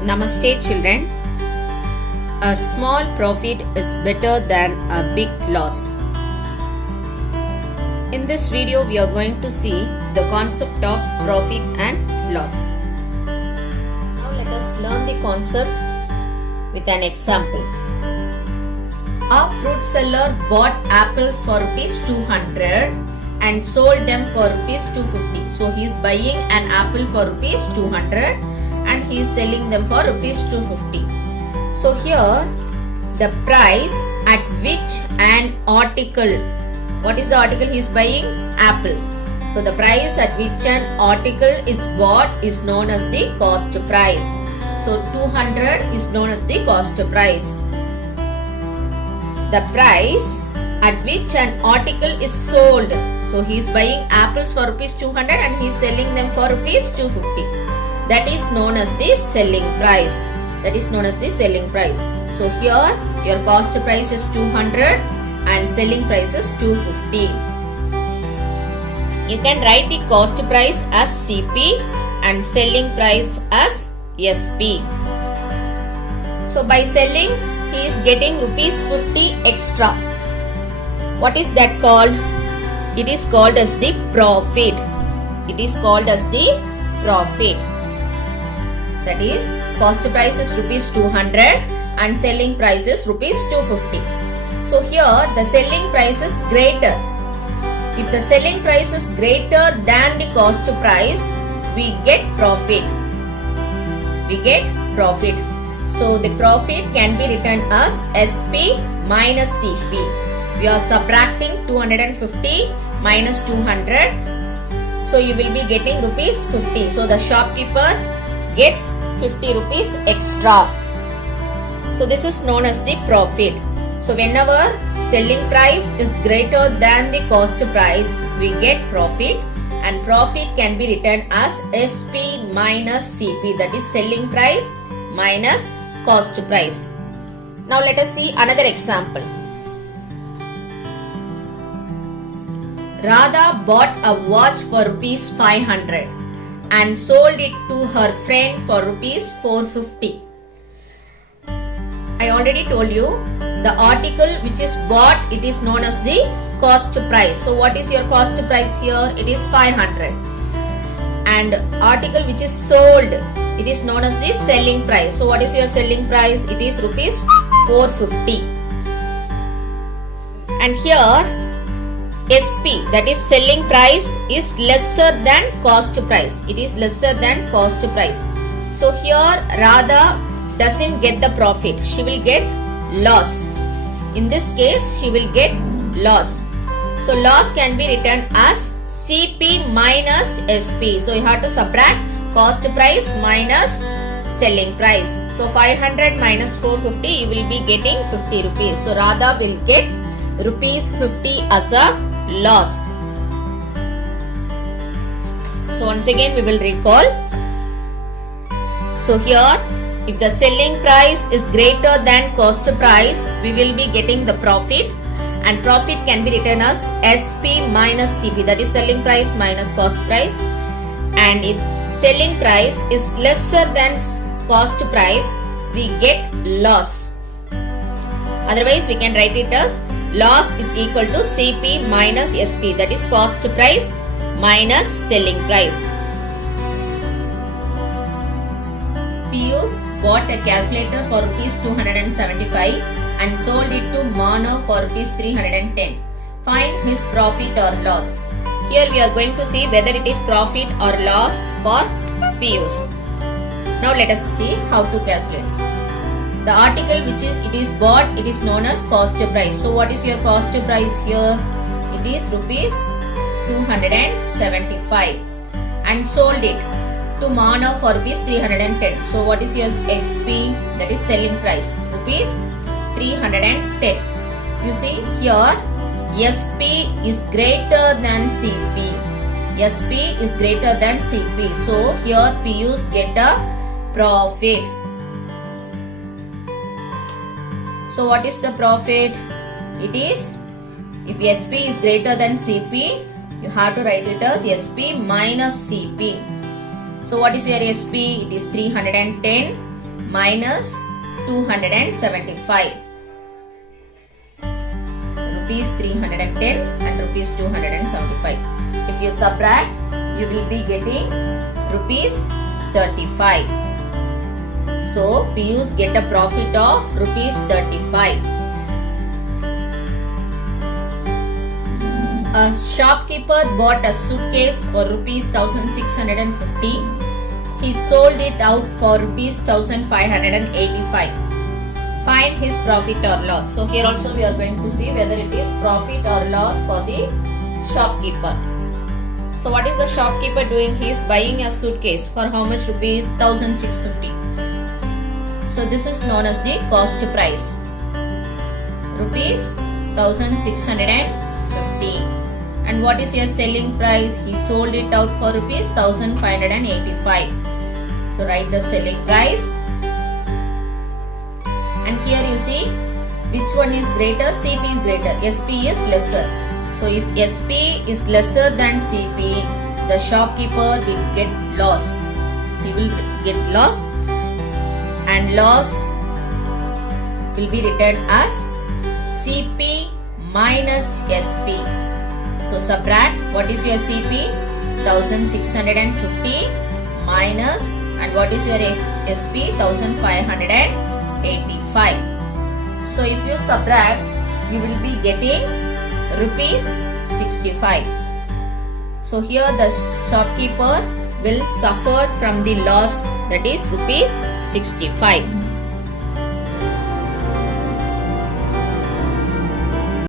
Namaste children. A small profit is better than a big loss. In this video we are going to see the concept of profit and loss. Now let us learn the concept with an example. A fruit seller bought apples for rupees 200 and sold them for rupees 250. So he is buying an apple for rupees 200 and he is selling them for rupees 250. So here the price at which an article, what is the article he is buying? Apples. So the price at which an article is bought is known as the cost price. So 200 is known as the cost price. The price at which an article is sold. So he is buying apples for rupees 200 and he is selling them for rupees 250. That is known as the selling price. That is known as the selling price. So here your cost price is 200 and selling price is 250. You can write the cost price as CP and selling price as SP. So by selling he is getting rupees 50 extra. What is that called? It is called as the profit. It is called as the profit. That is, cost price is rupees 200 and selling price is rupees 250. So here the selling price is greater. If the selling price is greater than the cost price, we get profit. We get profit. So the profit can be written as SP minus CP. We are subtracting 250 minus 200. So you will be getting rupees 50. So the shopkeeper gets 50 rupees extra. So this is known as the profit. So whenever selling price is greater than the cost price, we get profit, and profit can be written as SP minus CP, that is selling price minus cost price. Now let us see another example. Radha bought a watch for rupees 500 and sold it to her friend for rupees 450. I already told you the article which is bought, it is known as the cost price. So what is your cost price here? It is 500. And article which is sold, it is known as the selling price. So what is your selling price? It is rupees 450. And here SP, that is selling price, is lesser than cost price. It is lesser than cost price. So here Radha doesn't get the profit. She will get loss. In this case, she will get loss. So loss can be written as CP minus SP. So you have to subtract cost price minus selling price. So 500 minus 450, you will be getting 50 rupees. So Radha will get rupees 50 as a loss. So once again we will recall. So here if the selling price is greater than cost price, we will be getting the profit, and profit can be written as SP minus CP, that is selling price minus cost price. And if selling price is lesser than cost price, we get loss. Otherwise we can write it as loss is equal to CP minus SP, that is cost price minus selling price. Piyush bought a calculator for rupees 275 and sold it to Mano for rupees 310. Find his profit or loss. Here we are going to see whether it is profit or loss for Piyush. Now let us see how to calculate. The article which it is bought, it is known as cost price. So what is your cost price here? It is rupees 275 and sold it to Mano for rupees 310. So what is your SP? That is selling price, rupees 310. You see here SP is greater than CP. SP is greater than CP. So here Piyush get a profit. So what is the profit? It is, if SP is greater than CP, you have to write it as SP minus CP. So what is your SP? It is 310 minus 275. Rupees 310 and rupees 275. If you subtract, you will be getting rupees 35. So Piyush get a profit of rupees 35. A shopkeeper bought a suitcase for rupees 1650. He sold it out for rupees 1585. Find his profit or loss. So here also we are going to see whether it is profit or loss for the shopkeeper. So what is the shopkeeper doing? He is buying a suitcase for how much rupees? 1650. So this is known as the cost price. Rupees 1650. And what is your selling price? He sold it out for rupees 1585. So write the selling price. And here you see which one is greater? CP is greater. SP is lesser. So if SP is lesser than CP, the shopkeeper will get loss. He will get loss, and loss will be written as CP minus SP. So subtract. What is your CP? 1650 minus, and what is your SP? 1585. So if you subtract, you will be getting rupees 65. So here the shopkeeper will suffer from the loss, that is rupees 65.